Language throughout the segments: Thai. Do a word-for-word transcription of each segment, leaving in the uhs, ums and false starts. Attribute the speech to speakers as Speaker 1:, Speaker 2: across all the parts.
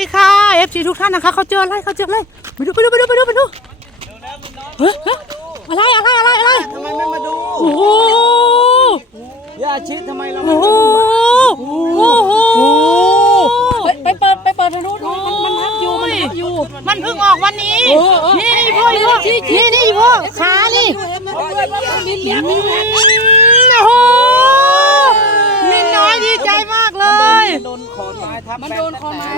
Speaker 1: ค่ะเอฟซีทุกท่านนะคะเขาเจออะไรเขาเจออะไรไปดูไปดูไปดูไปดูไปดูเฮ้ยอะไรอะไรอะไรอะไร
Speaker 2: ทำไมไม่มาดู
Speaker 1: โอ้โห
Speaker 2: ย่าชิดทำไมเราไม่
Speaker 1: โอ้โห
Speaker 2: โอ้โห
Speaker 1: ไปเปิดไปเปิดทางนู้นมันมันพักอยู่มันพักอยู่มันเพิ่งออกวันนี้นี่นี่พ่อนี่นี่พ่อขานี่โอ้โหมินน้อยดีใจมากเลย
Speaker 2: โดนขอนไม้ทับ
Speaker 3: มันโดนคอไม้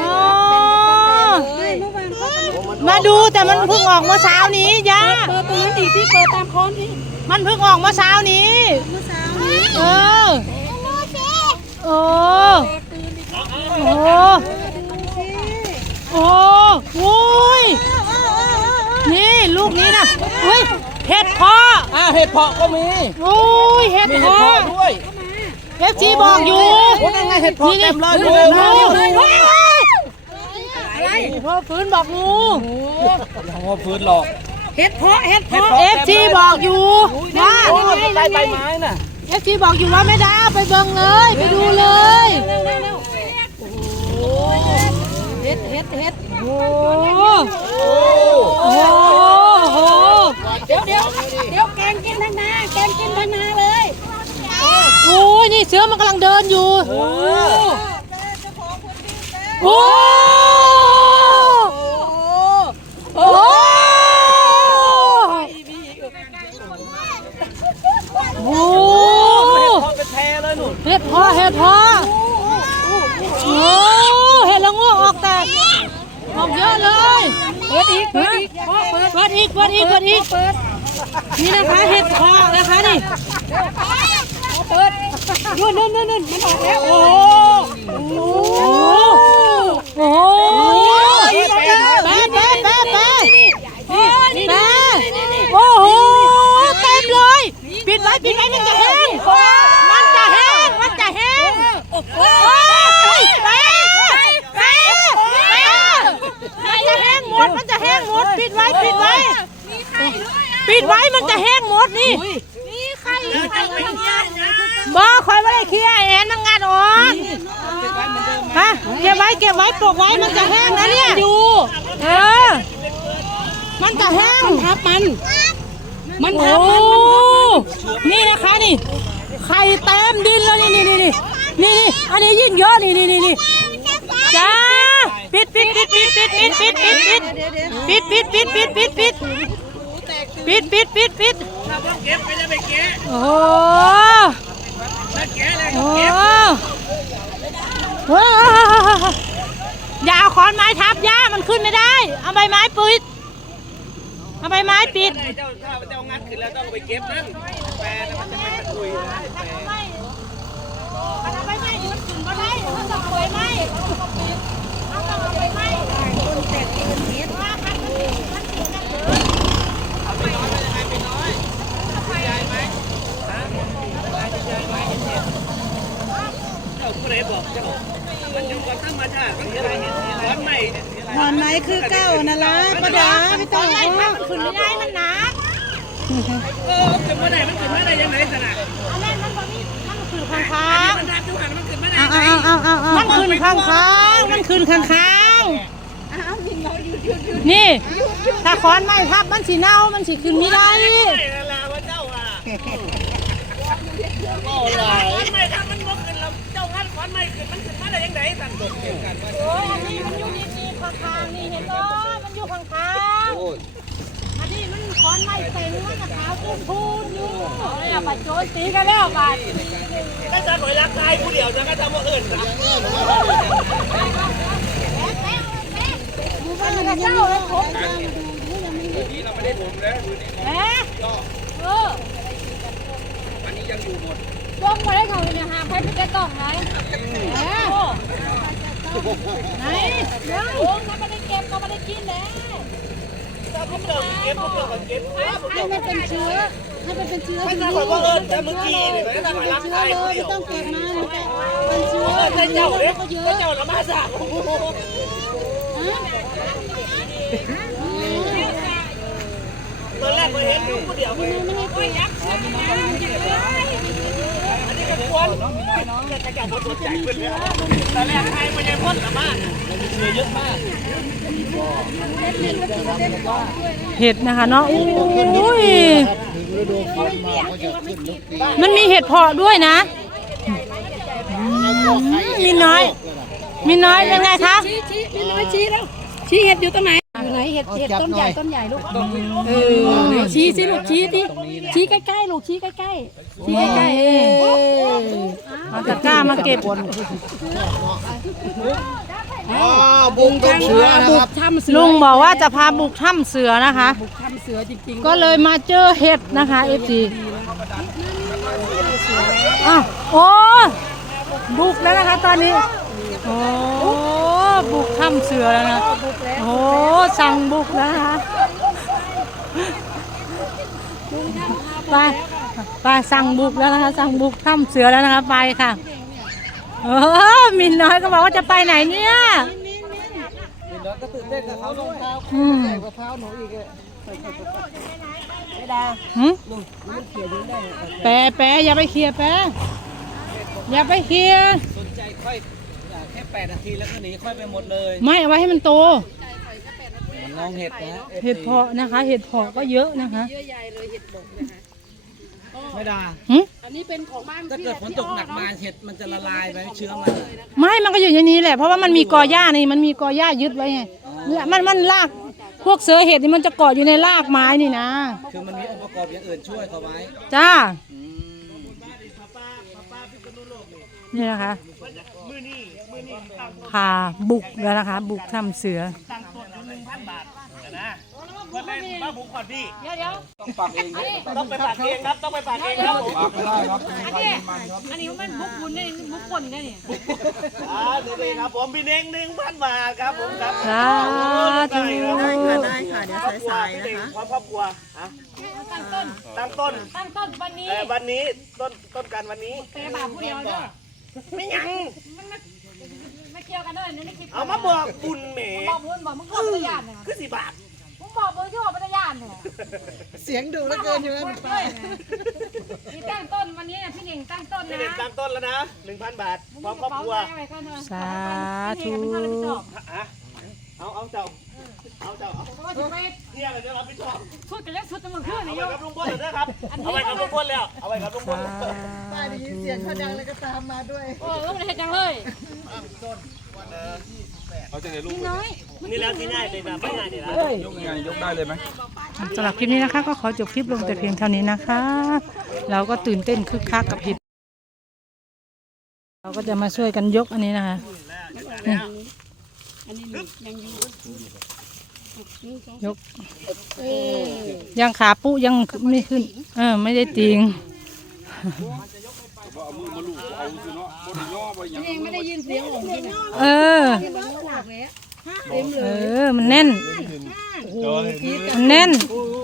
Speaker 1: มาดูแต่มันเพิ่งออกเมื่อเช้านี้ย่า
Speaker 3: เปิดตรงนั้นอีกที่เปิดตามคอนที่
Speaker 1: มันเพิ่งออกเมื่อเช้านี้
Speaker 3: เมื่อเช้านี้
Speaker 1: เออโอ้โอ้โอ้โอ้ยนี่ลูกนี้นะเฮ้ยเห็ดเพาะ
Speaker 2: อ่าเห็ดเพาะก็มี
Speaker 1: โอ้ยเห็ดเพาะ
Speaker 2: ด้วย
Speaker 1: เอฟซีบอกอยู่
Speaker 2: โอ้นั่นไงเห็ดเพาะเต็มเลยดู
Speaker 1: อะไรพ่อฟื้นบอกงู
Speaker 2: ยังว่าฟื้นหรอก
Speaker 3: เห็ดเพาะเห็ดเพาะ
Speaker 1: เอฟซีบอกอยู่ว่า
Speaker 2: ใบใบไม้น่ะ
Speaker 1: เอฟซีบอกอยู่ว่าไม่ได้ไปเบิ่งเลยไปดูเลย
Speaker 3: เห็ดเห็ดเห็ด
Speaker 1: โอ้
Speaker 3: โหเดี๋ยวเดี๋ยวเดี๋ยวแกงกินทางนาแกงกินทางนาเลย
Speaker 1: โอ้ยนี่เสือมันกำลังเดินอยู่โอ้โหโอ้โหเห็ดพอเห็ดพอโอ้เห็ดละงูออกแต่ออกเยอะเลย
Speaker 3: เปิดอีกเปิดอีก
Speaker 1: เปิดอีกเปิดอีกเปิดอีกนี่นะคะเห็ดพอนะคะนี่
Speaker 3: เปิดนู่นนู่นนู่นนู่นมันออกแล้วโอ้โห
Speaker 1: โอ้โหแป๊ะแป๊ะแป๊ะแป๊ะแป๊ะโอ้โหเต็มเลยปิดไว้ปิดไว้มันจะแห้งมันจะแห้งมันจะแห้งโอ้ยแป๊ะแป๊ะแป๊ะมันจะแห้งหมดมันจะแห้งหมดปิดไว้ปิดไว้ปิดไว้มันจะแห้งหมดนี่บ่คอยไม่ได้เคลียร์แอนมันงัดออกฮะเก็บไว้เก็บไว้ปลูกไว้มันจะแห้งนะเนี่ยดูเออมันจะแห้ง
Speaker 3: มันทับมันมันทั
Speaker 1: บ
Speaker 3: มัน
Speaker 1: นี่นะคะนี่ไข่เต็มดินเลยนี่นี่นี่นี่นี่อันนี้ยิ่งเยอะนี่นี่นี่นี่จ้าปิดปิดปิดปิดปิดปิดปิดปิดปิดปิดปิดปิดปิดปิดปิดปิดปิดปิด
Speaker 2: ถ้าพวกเก็บไปจะไปเก็บ
Speaker 1: โอ้
Speaker 2: ถ้าเก็บอะไร
Speaker 1: โอ้
Speaker 2: เก็บ
Speaker 1: โหอย่าเอาขอนไม้ทับย่ามันขึ้นไม่ได้เอาใบไม้ปิดเอาใบไม้ปิด
Speaker 2: เจ้าถ้าเจ้างัดขึ้นแล้วต้องไปเก็บนั่นแปรมันจะไม่คุย
Speaker 1: ถ้าใบไม้ยืนขึ้นก็ได้ถ้าต้องใบไม้ต้องปิดเอาต้องใบไม้ต้นแตกต้นเม็ดว่าคันมันมันถึงกันเลย
Speaker 2: เอาไปน้อยมันจะให้ไปน้อยใหญ่ไหมฮะใหญ่ไหมเจ้าผู้ใดบอกเจ้ามันอยู่กับธรรมชาติมันจะได้เห็นร้อนใหม่
Speaker 3: หอนไหนคือเก้าน่ะล่ะป้าดาพี่ต้อง
Speaker 1: มันขึ้นไม่ได้มันหนัก
Speaker 2: เออขึ้นมาได้มันขึ้นมาได้ยังไงสนะ
Speaker 1: อันนี้มันตอนนี้มันขึ้นข้างค้าง
Speaker 2: มันดับทุกหันมันขึ้นมาได้
Speaker 1: อ้าวอ้าวอ้าวอ้าวมันขึ้นข้างค้างมันขึ้นข้างค้างนี่ถ้าขอนไม้ทับมันสีเน่ามันสีขึ้นไม่ได้
Speaker 2: โอ้ยไม่ทำมันบ่ขึ้นแล้วเจ้างัดขอนไม้ขึ้นมันขึ้นมาได้ยังไงสั่นโดดเกี่ยวกันว่า
Speaker 1: โอ้ยอันนี้มันอยู่นี่นี่ข้างๆนี่เห็นบ่มันอยู่ข้างๆอันนี้มันขอนไม้เต็งมันขาวพูนพูนอยู่อะไรอะบาดโจนตีกันแล้วบาด
Speaker 2: ถ้าจะหน่วยรักตายผู้เดียวจะก็ทำว่าเอิญนะ
Speaker 1: มันจะเจ้าเลยครบ
Speaker 2: นี่เราไม่ได้ผมแล้วดูนี่
Speaker 1: เอ๊ะเออ
Speaker 2: วันนี้ยังอยู่หมด
Speaker 1: จ้องมาได้เขาเนี่ยหาใครไปแกต้องไหนเอ๊ะไหนเดี๋ยวถ้าไม่ได้เก็บก็ไม่ได้กินแล้ว
Speaker 2: ถ้าพวกเราเก็บพวกเราเก็บ
Speaker 3: ให้มันเป็นเชื้อให้มันเป็นเชื้อ
Speaker 2: ไม่ใช่คนว่าเอิญแต่เมื่อกี้เนี่ยไม่ได้หน่วยรักตายผู้เดียว
Speaker 3: ต้องเก็บมาเป็นเชื้อ
Speaker 2: เจ้าเนี่ยเจ้าละมาสาบตอนแรกเราเห็นผู้เดียวไม่ไม่ให้ยักษ์อันนี้กระกวนกระจับรถสนใจเพื่อนเลยตอนแรกใครไม่ได้พ่นแต่บ้านมันมีเชื้อเยอะมาก
Speaker 1: เห็ดนะคะเนาะอุ้ย
Speaker 4: ถึงฤดูฝนมาก็จะขึ้นทุกปี
Speaker 1: มันมีเห็ดเพาะด้วยนะมีน้อยมีน้อยยังไงคะ
Speaker 3: ชี้ชี้มีน้อยชี้แล้วชี้เห็ดอยู่ตรงไหนอยู่ไหนเห็ดเห็ดต้นใหญ่ต้นใหญ่ลูกเออชี้สิลูกชี้ที่ชี้ใกล้ๆลูกชี้ใกล้ๆชี้ใกล้ๆเออ
Speaker 1: เอาตะกร้ามาเก็บ
Speaker 4: อ๋อบุกต้นเสือนะ
Speaker 3: บุ
Speaker 4: ครั
Speaker 3: ก
Speaker 4: บ
Speaker 3: ถ้ำเสือ
Speaker 1: ลุงบอกว่าจะพาบุกถ้ำเสือนะคะ
Speaker 3: บุกถ้ำเสือจริงๆ
Speaker 1: ก็เลยมาเจอเห็ดนะคะเอฟซีอ้าวโอ้บุกแล้วนะคะตอนนี้โอ้บุกถ้ำเสือแล้วนะโอ้สั่งบุกแล้วนะคะไปไปสั่งบุกแล้วนะคะสั่งบุกถ้ำเสือแล้วนะคะไปค่ะเออมินน้อยก็บอกว่าจะไปไหนเนี่ย
Speaker 4: ก็ตื่นเต้นกับเขาลงเท้า
Speaker 1: อืม
Speaker 4: มะพร้าวหนูอีกเลย
Speaker 1: หืมแปะแปะอย่าไปเคลียร์แปะอย่าไปเคลียร์
Speaker 2: สนใจค่อยแค่แปดนาทีแล้วก็หนีค่อยไปหมดเลย
Speaker 1: ไม่เอาไว้ให้มันโต
Speaker 2: มันน้องเห็ดนะ
Speaker 1: เห็ดเพาะนะคะ เห็ดเพาะก็เยอะนะคะ
Speaker 3: เยอะใหญ่เลยเห็ดบกนะคะ
Speaker 2: ไม่ได้
Speaker 1: หึ
Speaker 3: อันนี้เป็นของบ้าน
Speaker 2: ถ้า
Speaker 3: พี่
Speaker 2: เกิดฝนตกหนักมาเห็ดมันจะละลายไปเชื้อมัน
Speaker 1: ไม่มันก็อยู่ในนี้แหละเพราะว่ามันมีกอหญ้านี่มันมีกอหญ้ายึดไว้ไงและมันมันรากพวกเสือเห็ดนี่มันจะเกาะอยู่ในรากไม้นี่นะ
Speaker 2: คือมันมีองค์ประกอบอย่างอื่นช่วยเขาไว้
Speaker 1: จ้า
Speaker 2: อืม
Speaker 1: นี่นะคะพาบุกแล้วนะคะ บุกถ้ำเสือ
Speaker 2: ตั้งต้นอยู่หนึ่งพันบาทนะวันแรกมาบุกก่อนพี่
Speaker 3: เดี๋ยวเดี๋ยว
Speaker 2: ต้องปักเองต้องไปปักเองครับต้องไปปักเองครับผม
Speaker 4: ปักไม่ได้ครับ
Speaker 3: อันนี้อันนี้มันบุกคุณนี่บุกคนนี่นี่
Speaker 2: อ่านี่ครับผมพี่เน่งหนึ่งพันบาทครับผมครับ
Speaker 1: สาธุ
Speaker 2: ได้ค่ะได้ค่ะเดี๋ยวสายๆนะความครอบครัวอ่ะ
Speaker 3: ตั้งต้น
Speaker 2: ตั้งต้น
Speaker 3: ตั้งต้นวันนี้
Speaker 2: แต่วันนี้ต้นต้นกันวันนี้
Speaker 3: เตะบาผู้เดียวเด้อ
Speaker 2: ไม่ยัง
Speaker 3: มันไม่ไม่เกี่ยวกันเลยนี่คลิป
Speaker 2: เอามาบอกบุญแหม
Speaker 3: บอกบุญบอกมึงบอกปัญญาเนี่ย
Speaker 2: คือสิบาท
Speaker 3: มึงบอกมึงที่บอกปัญญาเนี่ย
Speaker 4: เสียงดุเหลือเกินอยู่
Speaker 3: เล
Speaker 4: นะ
Speaker 3: ยนี่ตั้งต้นวันนี้พี่เน่งตั้งต้น
Speaker 2: พี่
Speaker 3: นะ
Speaker 2: เด็กตั้งต้นแล้วนะหนึ่งพันบาทพร้อมครอบครัว
Speaker 1: สาธุ
Speaker 2: อ่ะเอาเอาเจ้าเอาเจ้าเอา
Speaker 3: ว่าจะไป
Speaker 2: เนี่ยอะไรจะรับผิดชอบ
Speaker 3: สุดกันแล้วสุดจะมึงขึ้น
Speaker 2: เอา
Speaker 3: นี่
Speaker 2: ไป
Speaker 3: โย
Speaker 2: กับลุงพลเลยนะครับเอาไปกับลุงพลแล้วเอาไปกับลุงพล
Speaker 4: ป้าได้ยินเสียงเขาดังเลยก็ตามมาด้วย
Speaker 3: โอ้แล้วมันเห็นจังเลย
Speaker 2: นี่แล้วที่ง่ายเลยนะไม่ง่ายเลยนะ
Speaker 1: สำหรับคลิปนี้นะคะ ก็ขอจบคลิปลงแต่เพียงเท่านี้นะคะ เราก็ตื่นเต้นคึกคักกับเห็ดเราก็จะมาช่วยกันยกอันนี้นะคะนี่
Speaker 3: อันนี้ยังอยู่
Speaker 1: ยกยังขาปุ๊ยังไม่ขึ้น เออไม่ได้ติง
Speaker 3: เองไม่ได้ยินเสียงของพี่นะ
Speaker 1: เออ เออ มันแน่น มันแน่น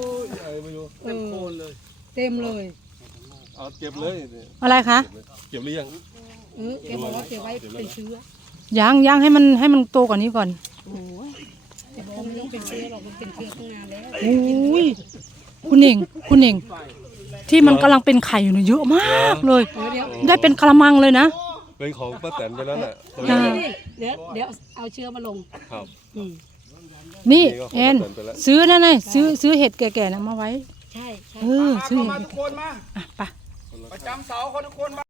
Speaker 3: เต็มเลย
Speaker 5: เอาเก็บเลย
Speaker 1: อะไรคะ
Speaker 5: เก็บหรือยัง
Speaker 3: เออแกบอกว่าเก็บไว้เป็นเชื้อ
Speaker 1: ยังยังให้มันให้มันโตกว่านี้ก่อน
Speaker 3: แต่บอกไม่ต้องเป็นเชื้อหรอกมันเป็นเชื้อตั้งนานแล้ว
Speaker 1: อุ้ยคุณเองคุณเองที่มันกำลังเป็นไข่อยู่เนี่ยเยอะมากเลย ได้เป็นกระมังเลยนะ
Speaker 5: เป็นของป้าแตนไปแล้วน่ะตรง
Speaker 1: อ่า
Speaker 5: นี้
Speaker 3: เดี๋ยวเดี๋ยวเอาเชื้อมาลง
Speaker 5: ครับ
Speaker 1: นี่แอนซื้อนั่นไงซื้อซื้อเห็ดแก่ๆนะมาไว้
Speaker 3: ใช่ใช่
Speaker 1: เออซื้อเห็ด
Speaker 2: ทุกคนมา
Speaker 1: อ่ะไป
Speaker 2: ประจำเสาคนทุกคนมา